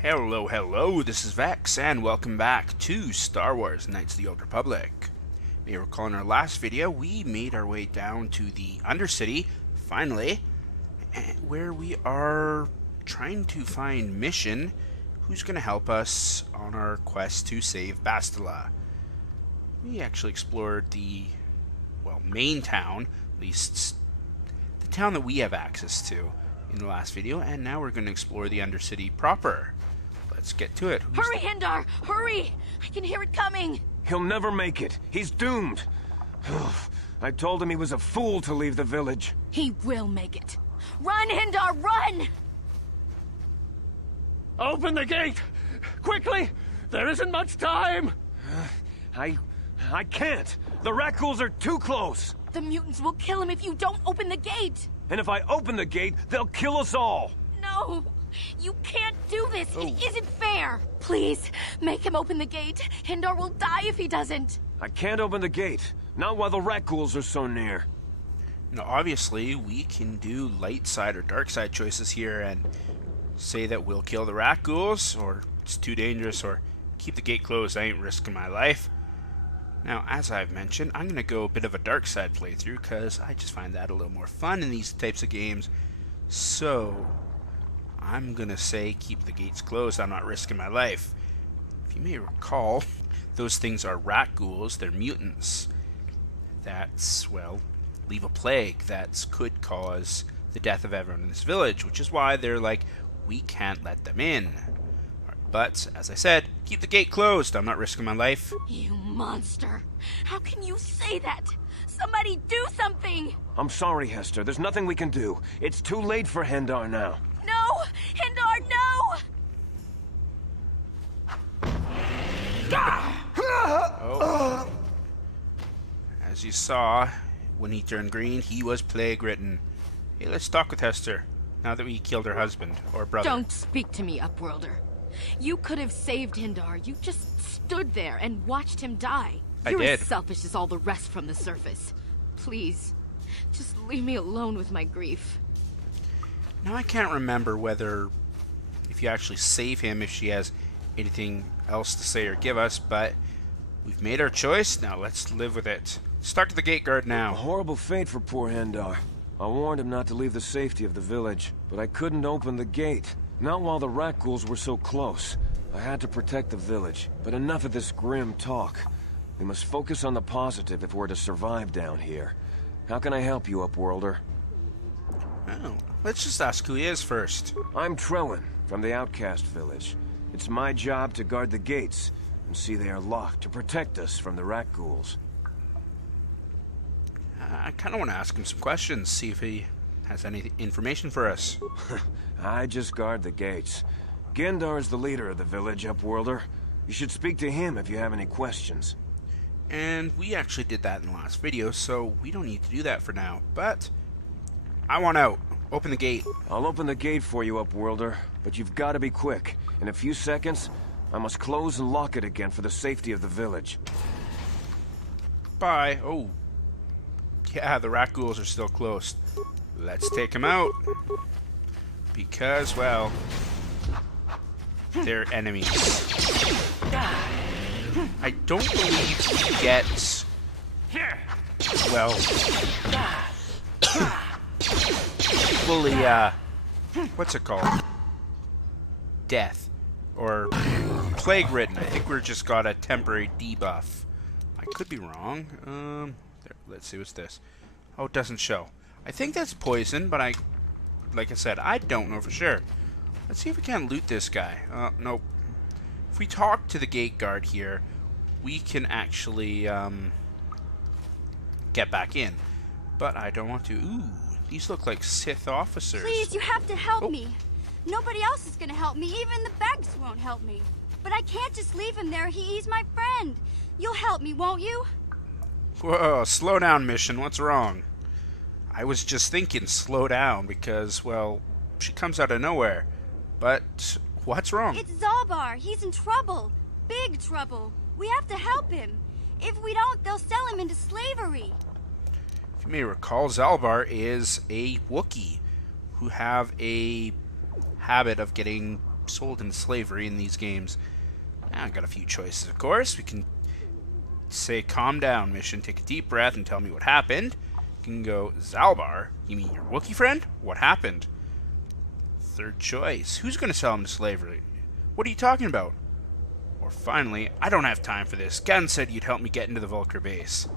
Hello, this is Vexx, and welcome back to Star Wars Knights of the Old Republic. You may recall in our last video, we made our way down to the Undercity, finally, where we are trying to find Mission, who's going to help us on our quest to save Bastila. We actually explored the, main town, at least the town that we have access to in the last video, and now we're going to explore the Undercity proper. Let's get to it. Hurry, Hindar! Hurry! I can hear it coming! He'll never make it. He's doomed. I told him he was a fool to leave the village. He will make it. Run, Hindar, run! Open the gate! Quickly! There isn't much time! I can't. The Rakghouls are too close. The mutants will kill him if you don't open the gate! And if I open the gate, they'll kill us all. No! You can't do this! It isn't fair! Please, make him open the gate. Hindar will die if he doesn't. I can't open the gate. Not while the Rakghouls are so near. Now, obviously, we can do light side or dark side choices here and say that we'll kill the Rakghouls, or it's too dangerous, or keep the gate closed. I ain't risking my life. Now, as I've mentioned, I'm going to go a bit of a dark side playthrough because I just find that a little more fun in these types of games. So I'm going to say keep the gates closed. I'm not risking my life. If you may recall, those things are Rakghouls. They're mutants. That's, leave a plague that could cause the death of everyone in this village, which is why they're like, we can't let them in. But, as I said, keep the gate closed. I'm not risking my life. You monster. How can you say that? Somebody do something! I'm sorry, Hester. There's nothing we can do. It's too late for Hindar now. No! Hindar, no! Oh. As you saw, when he turned green, he was plague-ridden. Hey, let's talk with Hester, now that we killed her husband, or brother. Don't speak to me, Upworlder. You could have saved Hindar. You just stood there and watched him die. You're as selfish as all the rest from the surface. Please, just leave me alone with my grief. Now, I can't remember whether, if you actually save him, if she has anything else to say or give us, but we've made our choice. Now, let's live with it. Start to the gate guard now. A horrible fate for poor Hindar. I warned him not to leave the safety of the village, but I couldn't open the gate. Not while the Rakghouls were so close. I had to protect the village, but enough of this grim talk. We must focus on the positive if we're to survive down here. How can I help you, Upworlder? Oh, let's just ask who he is first. I'm Trellin, from the Outcast Village. It's my job to guard the gates, and see they are locked to protect us from the Rakghouls. I kind of want to ask him some questions, see if he has any information for us. I just guard the gates. Gendar's the leader of the village, Upworlder. You should speak to him if you have any questions. And we actually did that in the last video, so we don't need to do that for now. But I want out. Open the gate. I'll open the gate for you, Upworlder, but you've got to be quick. In a few seconds, I must close and lock it again for the safety of the village. Bye. Oh. Yeah, the Rakghouls are still close. Let's take them out. Because, they're enemies. I don't believe he gets, fully, what's it called? Death. Or plague-ridden. I think we're just got a temporary debuff. I could be wrong. There, let's see, what's this? Oh, it doesn't show. I think that's poison, but like I said, I don't know for sure. Let's see if we can't loot this guy. Nope. If we talk to the gate guard here, we can actually get back in. But I don't want to. Ooh, these look like Sith officers. Please, you have to help me. Nobody else is gonna help me. Even the Vexx won't help me. But I can't just leave him there. He's my friend. You'll help me, won't you? Whoa, slow down, Mission. What's wrong? I was just thinking slow down because, she comes out of nowhere. But what's wrong? It's Zalbar. He's in trouble. Big trouble. We have to help him. If we don't, they'll sell him into slavery. If you may recall, Zalbar is a Wookiee who have a habit of getting sold into slavery in these games? I got a few choices, of course. We can say, calm down, mission. Take a deep breath and tell me what happened. You can go, Zalbar? You mean your Wookiee friend? What happened? Third choice. Who's going to sell him to slavery? What are you talking about? Or finally, I don't have time for this. Gunn said you'd help me get into the Vulcar base.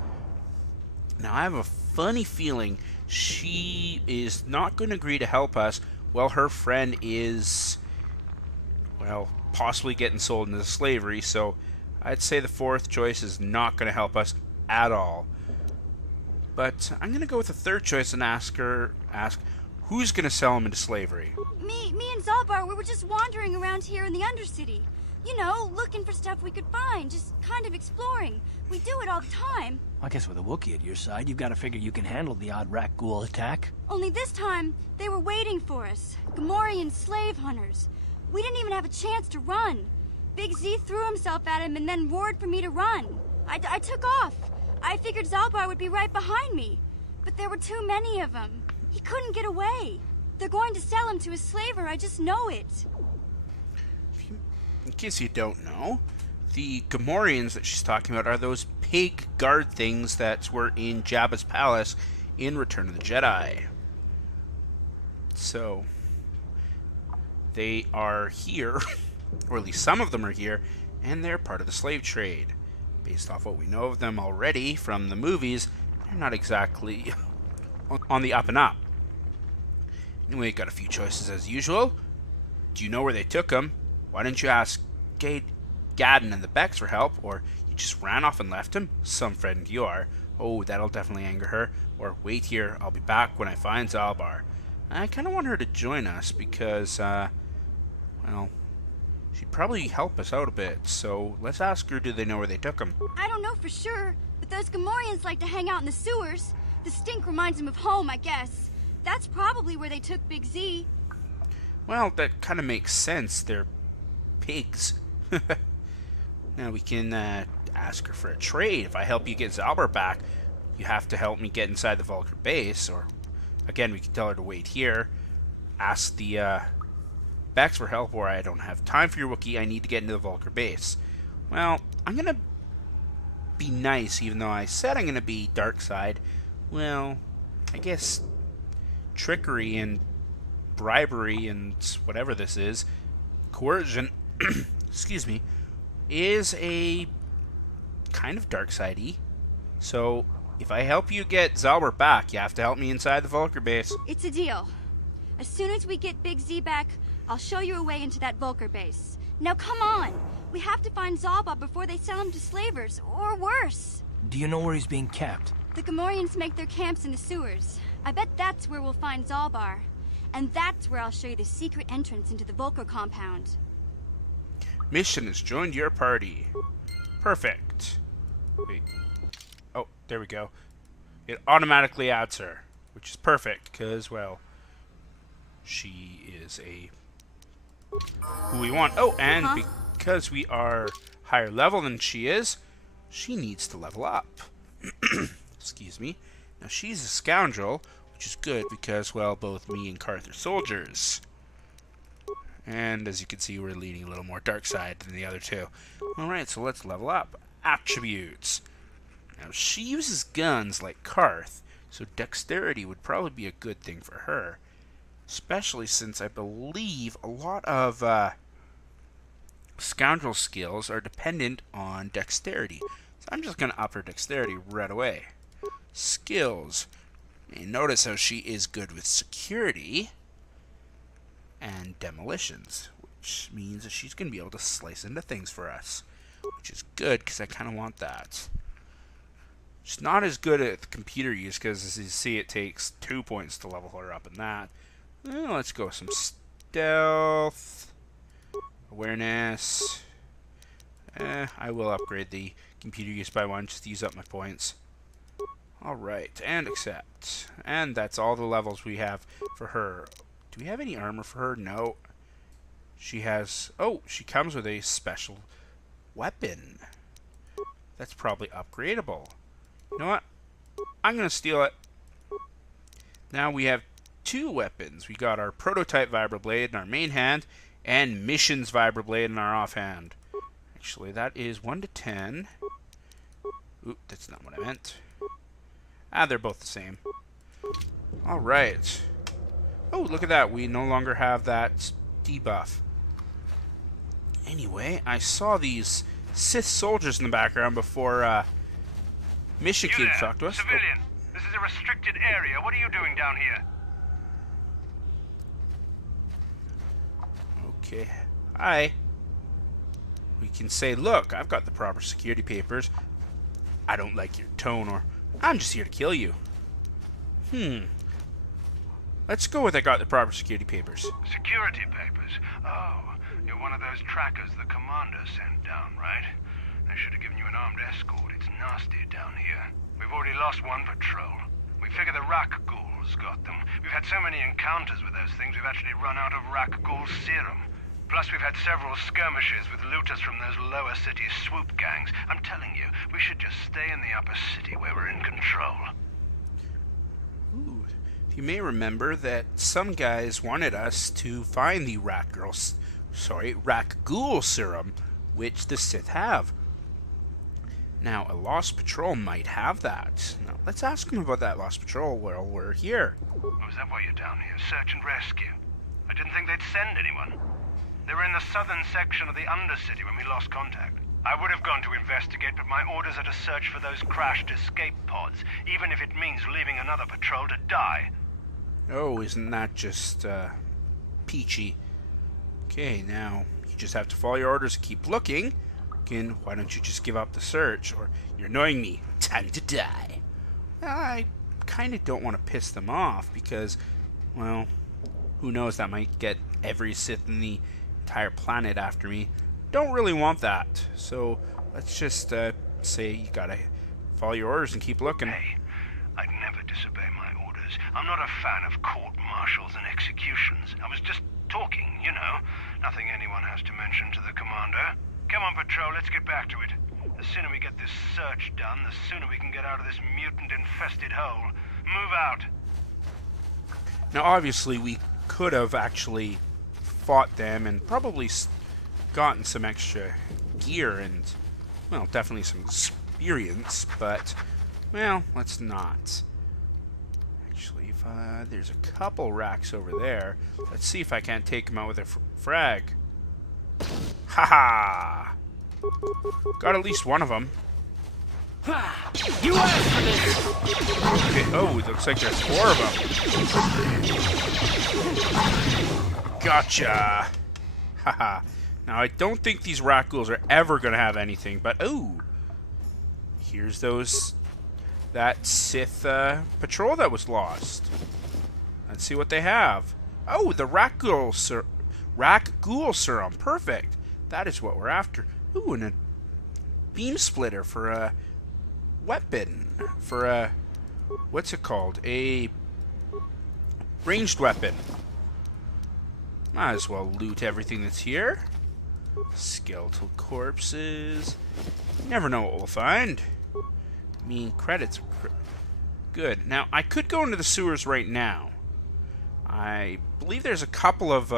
Now, I have a funny feeling she is not going to agree to help us while her friend is, well, possibly getting sold into slavery, so I'd say the fourth choice is not going to help us at all. But I'm going to go with the third choice and ask who's going to sell him into slavery? Me and Zalbar, we were just wandering around here in the Undercity. You know, looking for stuff we could find, just kind of exploring. We do it all the time. I guess with a Wookiee at your side, you've got to figure you can handle the odd rat ghoul attack. Only this time, they were waiting for us. Gamorrean slave hunters. We didn't even have a chance to run. Big Z threw himself at him and then roared for me to run. I took off. I figured Zalbar would be right behind me. But there were too many of them. He couldn't get away. They're going to sell him to a slaver, I just know it. In case you don't know, the Gamorreans that she's talking about are those pig guard things that were in Jabba's palace in Return of the Jedi. So, they are here, or at least some of them are here, and they're part of the slave trade. Based off what we know of them already from the movies, they're not exactly on the up and up. Anyway, got a few choices as usual. Do you know where they took them? Why didn't you ask Gadden and the Vexx for help, or you just ran off and left him? Some friend you are. Oh, that'll definitely anger her. Or wait here, I'll be back when I find Zalbar. I kind of want her to join us because, well, she'd probably help us out a bit. So let's ask her, do they know where they took him? I don't know for sure, but those Gamorreans like to hang out in the sewers. The stink reminds them of home, I guess. That's probably where they took Big Z. Well, that kind of makes sense. They're pigs. Now we can ask her for a trade. If I help you get Zalbar back, you have to help me get inside the Vulcar base. Or, again, we can tell her to wait here. Ask the Vexx for help, or I don't have time for your Wookiee. I need to get into the Vulcar base. Well, I'm going to be nice, even though I said I'm going to be dark side. Well, I guess trickery and bribery and whatever this is, coercion, excuse me, is a kind of dark side-y. So, if I help you get Zalbar back, you have to help me inside the Vulcar base. It's a deal. As soon as we get Big Z back, I'll show you a way into that Vulcar base. Now come on! We have to find Zalbar before they sell him to slavers, or worse. Do you know where he's being kept? The Gamorreans make their camps in the sewers. I bet that's where we'll find Zalbar. And that's where I'll show you the secret entrance into the Vulcar compound. Mission has joined your party. Perfect. Wait. Oh, there we go. It automatically adds her, which is perfect, because, well, she is who we want. Oh, and because we are higher level than she is, she needs to level up. Excuse me. Now, she's a scoundrel, which is good because, well, both me and Carth are soldiers. And as you can see, we're leaning a little more dark side than the other two. Alright, so let's level up. Attributes. Now, she uses guns like Carth, so dexterity would probably be a good thing for her. Especially since I believe a lot of scoundrel skills are dependent on dexterity. So I'm just going to up her dexterity right away. Skills. And notice how she is good with security and demolitions, which means that she's going to be able to slice into things for us, which is good because I kind of want that. She's not as good at the computer use because, as you see, it takes 2 points to level her up in that. Well, let's go with some stealth, awareness. I will upgrade the computer use by 1 just to use up my points. Alright, and accept. And that's all the levels we have for her. Do we have any armor for her? No. She has... Oh, she comes with a special weapon. That's probably upgradable. You know what? I'm going to steal it. Now we have 2 weapons. We got our prototype vibroblade in our main hand, and missions vibroblade in our offhand. Actually, that is 1 to 10. Oop, that's not what I meant. Ah, they're both the same. Alright. Oh, look at that. We no longer have that debuff. Anyway, I saw these Sith soldiers in the background before Mission came to talk to us. Civilian. This is a restricted area. What are you doing down here? Okay. Hi. We can say, look, I've got the proper security papers. I don't like your tone, or I'm just here to kill you. Let's go with I got the proper security papers. Security papers? Oh, you're one of those trackers the commander sent down, right? They should have given you an armed escort. It's nasty down here. We've already lost one patrol. We figure the Rak ghouls got them. We've had so many encounters with those things, we've actually run out of Rak ghoul serum. Plus, we've had several skirmishes with looters from those lower city swoop gangs. I'm telling you, we should just stay in the upper city where we're in control. Ooh. You may remember that some guys wanted us to find the Rak ghoul serum, which the Sith have. Now, a lost patrol might have that. Now, let's ask them about that lost patrol while we're here. Oh, is that why you're down here? Search and rescue? I didn't think they'd send anyone. They were in the southern section of the Undercity when we lost contact. I would have gone to investigate, but my orders are to search for those crashed escape pods, even if it means leaving another patrol to die. Oh, isn't that just, peachy? Okay, now, you just have to follow your orders and keep looking. Again, why don't you just give up the search? Or, you're annoying me. Time to die. Well, I kind of don't want to piss them off because, well, who knows, that might get every Sith in the entire planet after me. Don't really want that. So, let's just, say you gotta follow your orders and keep looking. Hey, I'd never disobey my orders. I'm not a fan of court-martials and executions. I was just talking, you know. Nothing anyone has to mention to the commander. Come on, Patrol, let's get back to it. The sooner we get this search done, the sooner we can get out of this mutant-infested hole. Move out. Now, obviously, we could have actually fought them and probably gotten some extra gear and, well, definitely some experience, but, well, let's not. Actually, if there's a couple racks over there, let's see if I can't take them out with a frag. Haha! Got at least one of them. You asked for this! Okay, oh, it looks like there's 4 of them. Gotcha! Haha. Now, I don't think these rat ghouls are ever going to have anything, but, oh! Here's that Sith patrol that was lost. Let's see what they have. Oh, the Rak ghoul serum. Perfect. That is what we're after. Ooh, and a beam splitter for a weapon. For a, what's it called? A ranged weapon. Might as well loot everything that's here. Skeletal corpses. Never know what we'll find. I mean, credits. Good. Now, I could go into the sewers right now. I believe there's a couple of,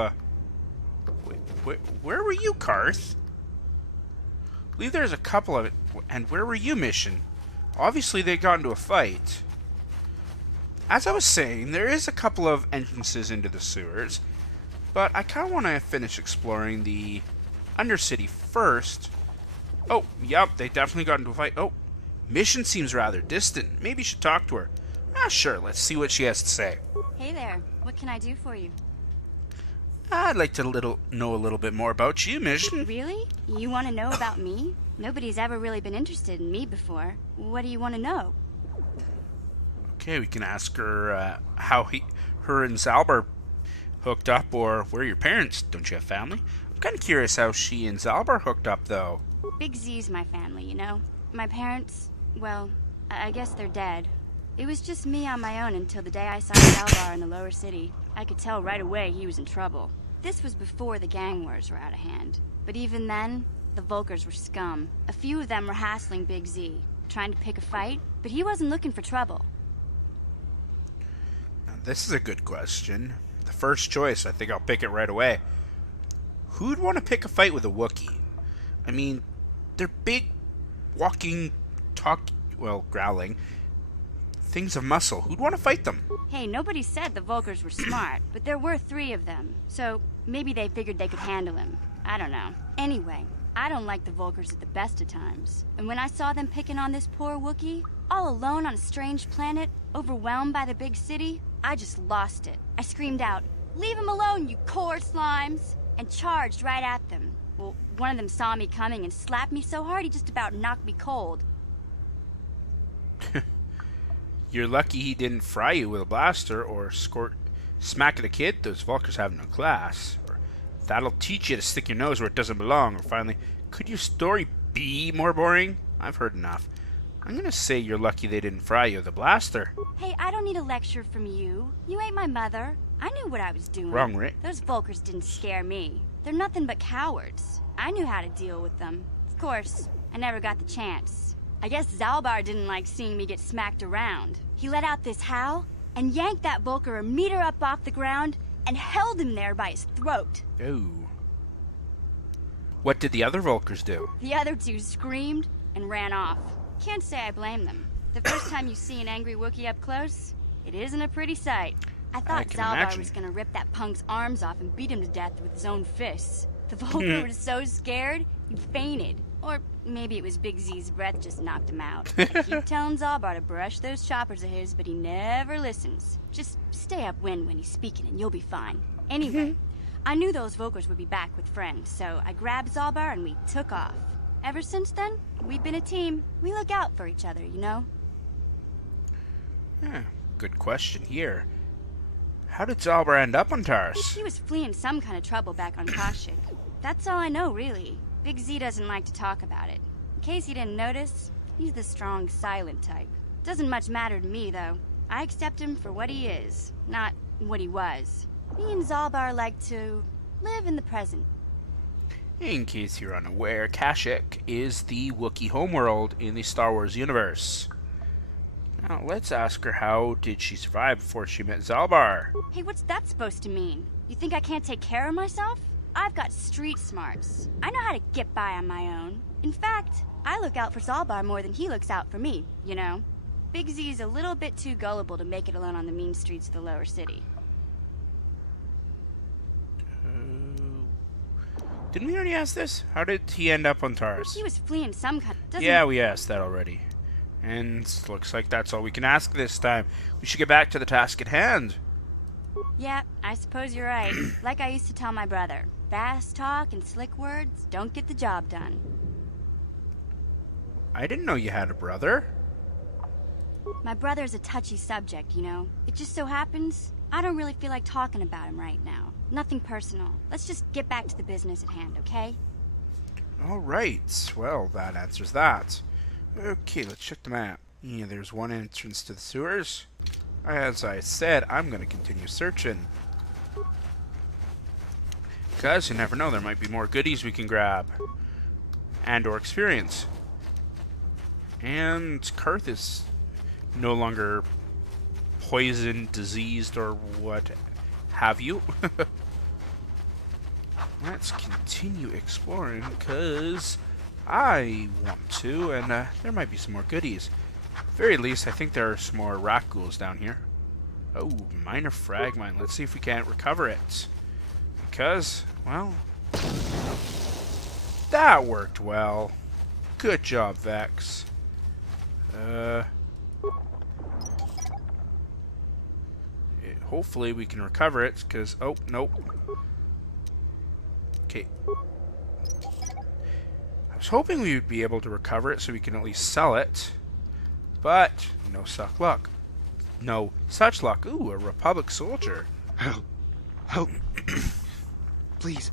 where were you, Carth? I believe there's a couple of it. And where were you, Mission? Obviously, they got into a fight. As I was saying, there is a couple of entrances into the sewers. But I kind of want to finish exploring the Undercity first. Oh, yep, they definitely got into a fight. Oh, Mission seems rather distant. Maybe you should talk to her. Ah, sure, let's see what she has to say. Hey there, what can I do for you? I'd like to know a little bit more about you, Mission. Really? You want to know about me? Nobody's ever really been interested in me before. What do you want to know? Okay, we can ask her how her and Zalbar hooked up, or where are your parents? Don't you have family? I'm kind of curious how she and Zalbar hooked up, though. Big Z's my family, you know? My parents, well, I guess they're dead. It was just me on my own until the day I saw Zalbar in the lower city. I could tell right away he was in trouble. This was before the gang wars were out of hand. But even then, the Vulkars were scum. A few of them were hassling Big Z, trying to pick a fight, but he wasn't looking for trouble. Now, this is a good question. The first choice, I think I'll pick it right away. Who'd want to pick a fight with a Wookiee? I mean, they're big, walking, growling things of muscle. Who'd want to fight them? Hey, nobody said the Vulkars were smart, but there were 3 of them. So maybe they figured they could handle him. I don't know. Anyway, I don't like the Vulkars at the best of times. And when I saw them picking on this poor Wookiee, all alone on a strange planet, overwhelmed by the big city, I just lost it. I screamed out, "Leave him alone, you core slimes!" and charged right at them. Well, one of them saw me coming and slapped me so hard he just about knocked me cold. You're lucky he didn't fry you with a blaster or smack at a kid. Those Vulkars have no class. Or that'll teach you to stick your nose where it doesn't belong. Or finally, could your story be more boring? I've heard enough. I'm gonna say you're lucky they didn't fry you with a blaster. Hey, I don't need a lecture from you. You ain't my mother. I knew what I was doing. Wrong, Rick. Those Vulkars didn't scare me. They're nothing but cowards. I knew how to deal with them. Of course, I never got the chance. I guess Zalbar didn't like seeing me get smacked around. He let out this howl and yanked that Vulkar a meter up off the ground and held him there by his throat. Oh. What did the other Vulkars do? The other 2 screamed and ran off. Can't say I blame them. The first time you see an angry Wookiee up close, it isn't a pretty sight. I thought Zalbar was gonna rip that punk's arms off and beat him to death with his own fists. The Vulkar was so scared, he fainted. Or maybe it was Big Z's breath just knocked him out. I keep telling Zalbar to brush those choppers of his, but he never listens. Just stay upwind when he's speaking and you'll be fine. Anyway, I knew those Vulkars would be back with friends, so I grabbed Zalbar and we took off. Ever since then, we've been a team. We look out for each other, you know? Good question here. How did Zalbar end up on Taris? He was fleeing some kind of trouble back on Kashyyyk. That's all I know, really. Big Z doesn't like to talk about it. In case you didn't notice, he's the strong, silent type. Doesn't much matter to me, though. I accept him for what he is, not what he was. Me and Zalbar like to live in the present. In case you're unaware, Kashyyyk is the Wookiee homeworld in the Star Wars universe. Now, let's ask her how did she survive before she met Zalbar? Hey, what's that supposed to mean? You think I can't take care of myself? I've got street smarts. I know how to get by on my own. In fact, I look out for Zalbar more than he looks out for me, you know? Big Z's a little bit too gullible to make it alone on the mean streets of the lower city. Didn't we already ask this? How did he end up on Taris? He was fleeing some kind... Yeah, we asked that already. And looks like that's all we can ask this time. We should get back to the task at hand. Yeah, I suppose you're right. Like I used to tell my brother, fast talk and slick words don't get the job done. I didn't know you had a brother. My brother's a touchy subject, you know. It just so happens I don't really feel like talking about him right now. Nothing personal. Let's just get back to the business at hand, okay? All right. Well, that answers that. Okay, let's check the map. Yeah, there's one entrance to the sewers. As I said, I'm going to continue searching. Because you never know, there might be more goodies we can grab. And or experience. And Carth is no longer poisoned, diseased, or what have you. Let's continue exploring, because I want to, and there might be some more goodies. Very least, I think there are some more rat ghouls down here. Oh, minor frag mine. Let's see if we can't recover it. Because, well, that worked well. Good job, Vexx. Hopefully we can recover it, because, oh, nope. Okay. I was hoping we would be able to recover it so we can at least sell it. But, no such luck. No such luck. Ooh, a Republic soldier. Help. Help. Please.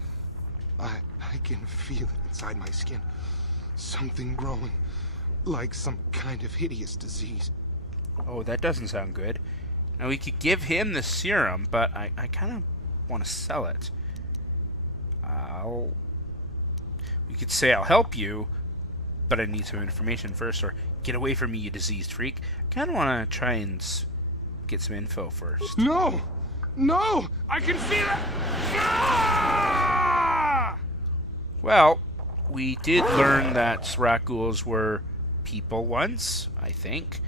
I can feel it inside my skin. Something growing. Like some kind of hideous disease. Oh, that doesn't sound good. Now, we could give him the serum, but I kind of want to sell it. We could say I'll help you, but I need some information first, or get away from me, you diseased freak. I kind of want to try and get some info first. No! No! I can feel it! Ah! Well, we did learn that rat ghouls were people once, I think.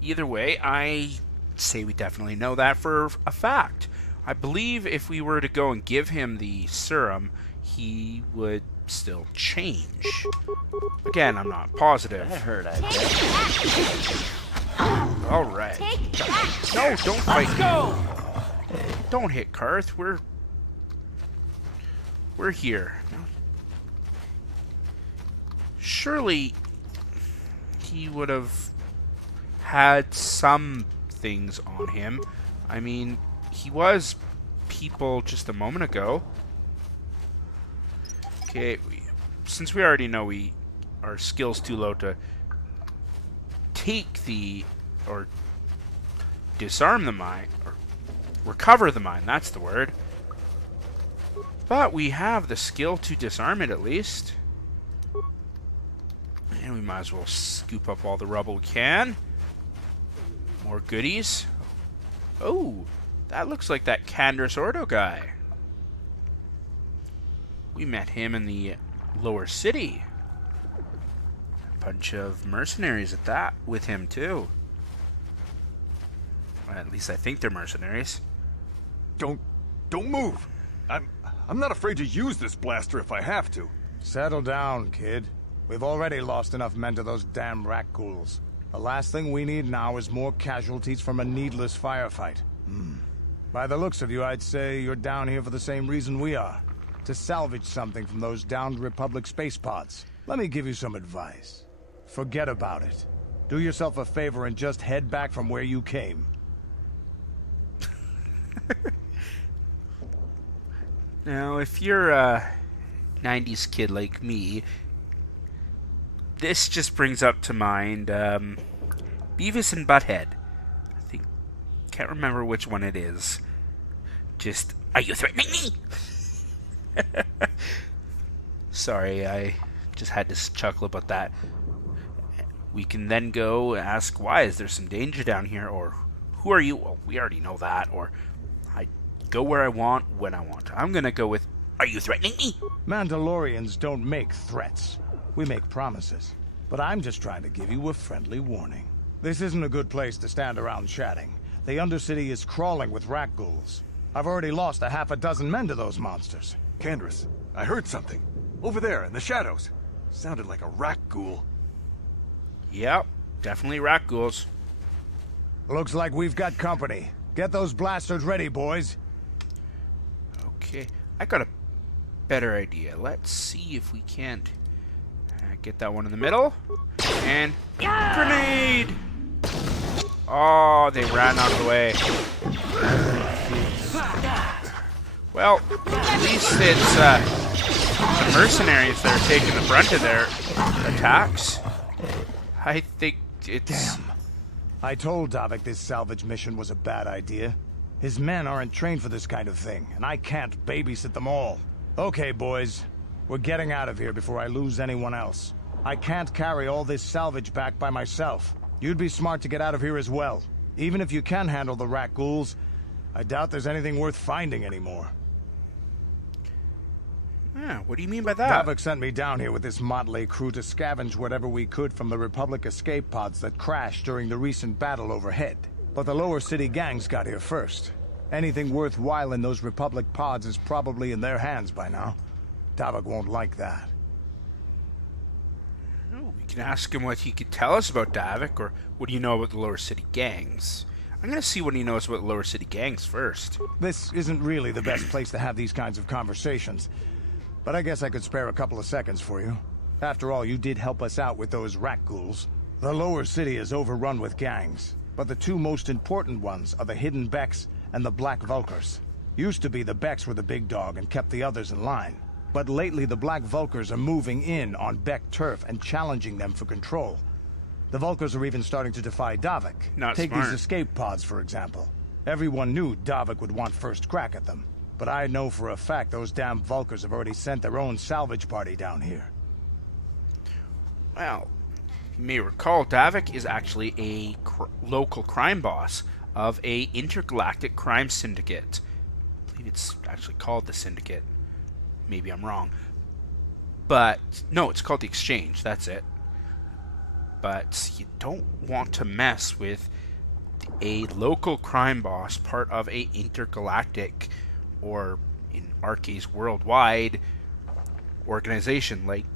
Either way, I say we definitely know that for a fact. I believe if we were to go and give him the serum, he would still change. Again, I'm not positive. That hurt, I bet. Alright. No, don't fight. Let's go! Don't hit Carth. We're here. Surely he would have had some things on him. I mean, he was people just a moment ago. Okay, since we already know our skill's too low to take the, or disarm the mine, or recover the mine, that's the word. But we have the skill to disarm it at least. And we might as well scoop up all the rubble we can. More goodies. Oh, that looks like that Candor's Ordo guy. We met him in the lower city. A bunch of mercenaries at that with him too. Well, at least I think they're mercenaries. Don't move. I'm not afraid to use this blaster if I have to. Settle down, kid. We've already lost enough men to those damn rat ghouls. The last thing we need now is more casualties from a needless firefight. By the looks of you, I'd say you're down here for the same reason we are. To salvage something from those downed Republic space pods. Let me give you some advice. Forget about it. Do yourself a favor and just head back from where you came. Now, if you're a 90s kid like me, this just brings up to mind Beavis and Butthead. Can't remember which one it is. Just, are you threatening me? Sorry, I just had to chuckle about that. We can then go ask, why is there some danger down here? Or, who are you? Well, we already know that. Or, I go where I want, when I want. I'm gonna go with, are you threatening me? Mandalorians don't make threats. We make promises. But I'm just trying to give you a friendly warning. This isn't a good place to stand around chatting. The Undercity is crawling with rat ghouls. I've already lost a half a dozen men to those monsters. Candor's, I heard something. Over there, in the shadows. Sounded like a rat ghoul. Yep, definitely rat ghouls. Looks like we've got company. Get those blasters ready, boys. Okay, I got a better idea. Let's see if we can't get that one in the middle. And grenade! Oh, they ran out of the way. Well, at least it's the mercenaries that are taking the brunt of their attacks. I think it's... Damn. I told Davik this salvage mission was a bad idea. His men aren't trained for this kind of thing, and I can't babysit them all. Okay, boys. We're getting out of here before I lose anyone else. I can't carry all this salvage back by myself. You'd be smart to get out of here as well. Even if you can handle the rat ghouls, I doubt there's anything worth finding anymore. Yeah, what do you mean by that? Davik sent me down here with this motley crew to scavenge whatever we could from the Republic escape pods that crashed during the recent battle overhead. But the lower city gangs got here first. Anything worthwhile in those Republic pods is probably in their hands by now. Davik won't like that. Oh, we can ask him what he could tell us about Davik, or what do you know about the lower city gangs? I'm gonna see what he knows about the lower city gangs first. This isn't really the best place to have these kinds of conversations. But I guess I could spare a couple of seconds for you. After all, you did help us out with those rat ghouls. The lower city is overrun with gangs, but the two most important ones are the hidden Vexx and the Black Vulkars. Used to be the Vexx were the big dog and kept the others in line. But lately the Black Vulkars are moving in on Beck turf and challenging them for control. The Vulkars are even starting to defy Davik. Not Take smart. these escape pods, for example. Everyone knew Davik would want first crack at them. But I know for a fact those damn Vulkars have already sent their own salvage party down here. Well, you may recall Davik is actually a local crime boss of a intergalactic crime syndicate. I believe it's actually called the Syndicate. Maybe I'm wrong. But, no, it's called the Exchange, that's it. But you don't want to mess with a local crime boss, part of a intergalactic, or in our case, worldwide organization. Like,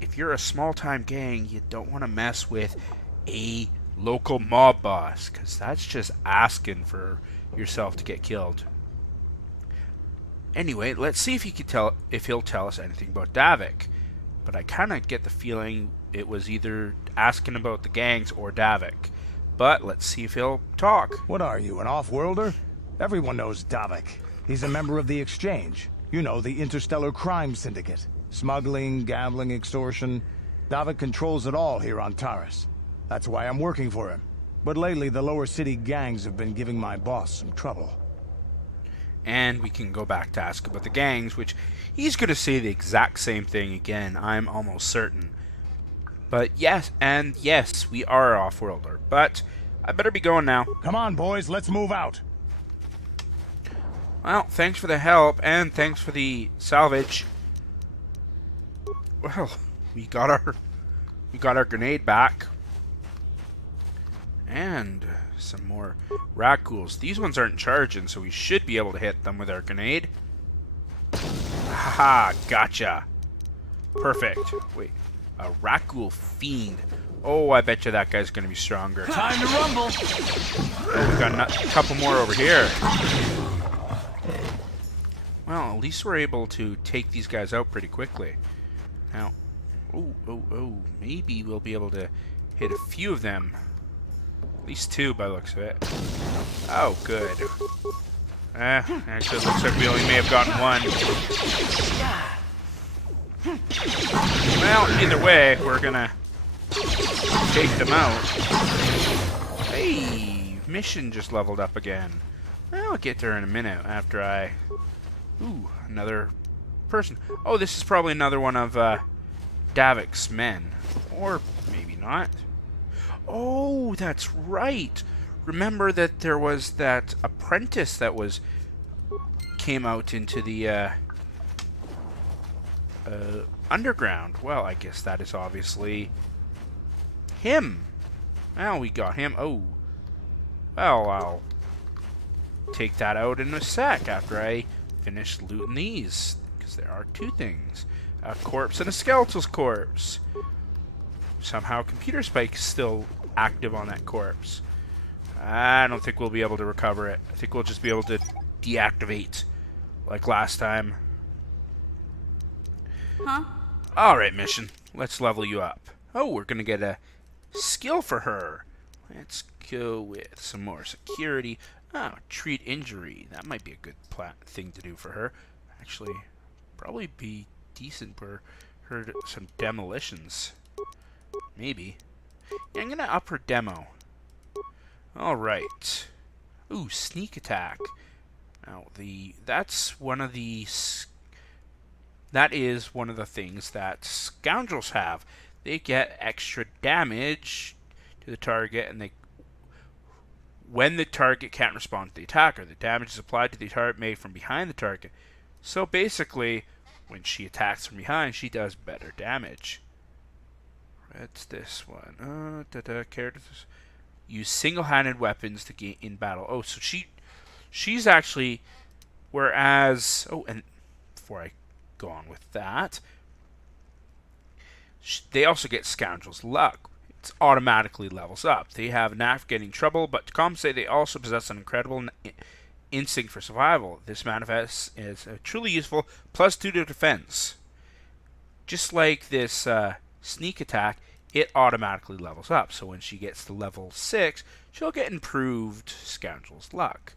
if you're a small-time gang, you don't want to mess with a local mob boss, because that's just asking for yourself to get killed. Anyway, let's see if he'll tell us anything about Davik. But I kind of get the feeling it was either asking about the gangs or Davik. But let's see if he'll talk. What are you, an off-worlder? Everyone knows Davik. He's a member of the Exchange. You know, the interstellar crime syndicate. Smuggling, gambling, extortion. Davik controls it all here on Taris. That's why I'm working for him. But lately, the lower city gangs have been giving my boss some trouble. And we can go back to ask about the gangs, which he's going to say the exact same thing again, I'm almost certain. But yes, we are off-worlder. But I better be going now. Come on, boys, let's move out. Well, thanks for the help, and thanks for the salvage. Well, we got our grenade back. And some more rat ghouls. These ones aren't charging, so we should be able to hit them with our grenade. Haha, gotcha. Perfect. Wait, a rat ghoul fiend. Oh, I bet you that guy's gonna be stronger. Time to rumble. Oh, we got a couple more over here. Well, at least we're able to take these guys out pretty quickly. Now, maybe we'll be able to hit a few of them. At least two by the looks of it. Oh, good. Actually, it looks like we only may have gotten one. Well, either way, we're gonna take them out. Hey, mission just leveled up again. Well, I'll get there in a minute after I... Ooh, another person. Oh, this is probably another one of Davik's men. Or maybe not. Oh, that's right. Remember that there was that apprentice that came out into the underground. Well, I guess that is obviously him. Well, we got him. Oh. Well, I'll take that out in a sec after I finish looting these. Because there are two things. A corpse and a skeletal's corpse. Somehow computer spike is still active on that corpse. I don't think we'll be able to recover it. I think we'll just be able to deactivate like last time. Huh? Alright, mission. Let's level you up. Oh, we're gonna get a skill for her. Let's go with some more security. Oh, treat injury. That might be a good thing to do for her. Actually, probably be decent for her to some demolitions. Maybe. Yeah, I'm gonna up her demo. Alright. Ooh, sneak attack. Now, that's one of the... That is one of the things that scoundrels have. They get extra damage to the target, and when the target can't respond to the attacker, the damage is applied to the target made from behind the target. So basically, when she attacks from behind, she does better damage. That's this one. Characters use single-handed weapons to gain in battle. Oh, so she's actually, whereas, oh, and before I go on with that, they also get Scoundrel's Luck. It automatically levels up. They have a knack for getting trouble, but to compensate, they also possess an incredible instinct for survival. This manifests as a truly useful +2 to defense. Just like this sneak attack, it automatically levels up. So when she gets to level 6, she'll get improved Scoundrel's Luck.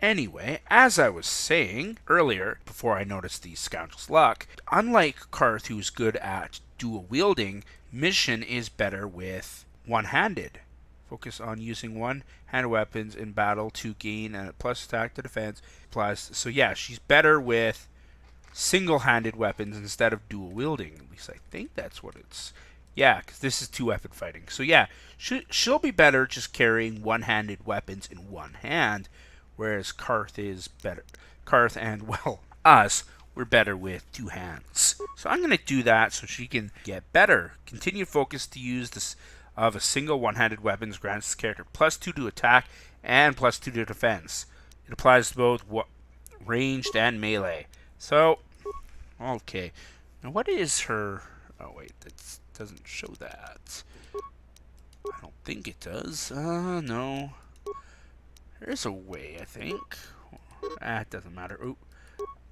Anyway, as I was saying earlier, before I noticed the Scoundrel's Luck, unlike Carth, who's good at dual wielding, Mission is better with one-handed. Focus on using one-handed weapons in battle to gain a plus attack to defense. So yeah, she's better with single-handed weapons instead of dual wielding. At least I think that's what it's... Yeah, because this is two-weapon fighting. So yeah, she'll be better just carrying one-handed weapons in one hand, whereas Carth is better. Carth and, well, us we're better with two hands. So I'm going to do that so she can get better. Continued focus to use this of a single one-handed weapons grants the character +2 to attack and +2 to defense. It applies to both ranged and melee. So, okay. Now what is her... Oh wait, that doesn't show that. I don't think it does. No. There's a way, I think. It doesn't matter. Ooh.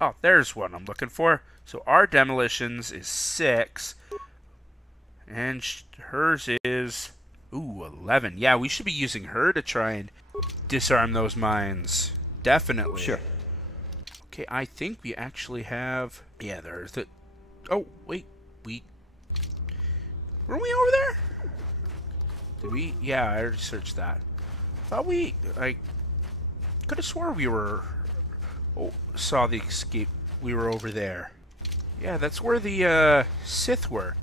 Oh, there's what I'm looking for. So our demolitions is 6. And hers is... Ooh, 11. Yeah, we should be using her to try and disarm those mines. Definitely. Sure. Okay, I think we actually have... Yeah, there's the... Oh, wait. Were we over there? Did we? Yeah, I already searched that. Thought we... I could have swore we were... Oh, saw the escape. We were over there. Yeah, that's where the Sith were.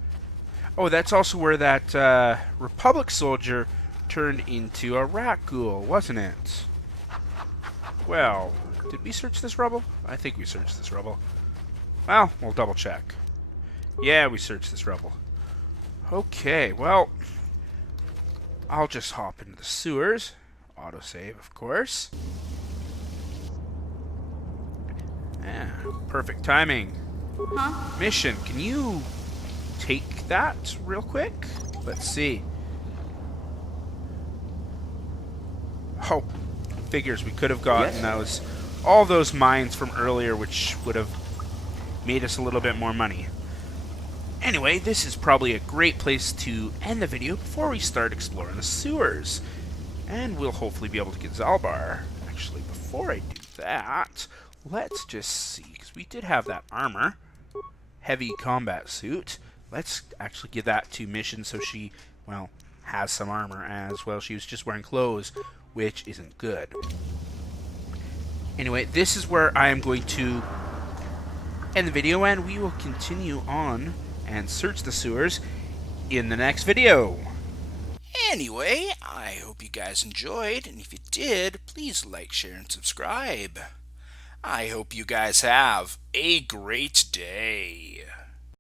Oh, that's also where that Republic soldier turned into a rat ghoul, wasn't it? Well, did we search this rubble? I think we searched this rubble. Well, we'll double check. Yeah, we searched this rubble. Okay, well, I'll just hop into the sewers. Autosave, of course. Yeah, perfect timing. Huh? Mission, can you take that real quick? Let's see. Oh, figures we could have gotten those. All those mines from earlier, which would have made us a little bit more money. Anyway, this is probably a great place to end the video before we start exploring the sewers. And we'll hopefully be able to get Zalbar. Actually, before I do that, let's just see, because we did have that armor. Heavy combat suit. Let's actually give that to Mission so she, well, has some armor as well. She was just wearing clothes, which isn't good. Anyway, this is where I am going to end the video, and we will continue on and search the sewers in the next video. Anyway, I hope you guys enjoyed, and if you did, please like, share, and subscribe. I hope you guys have a great day.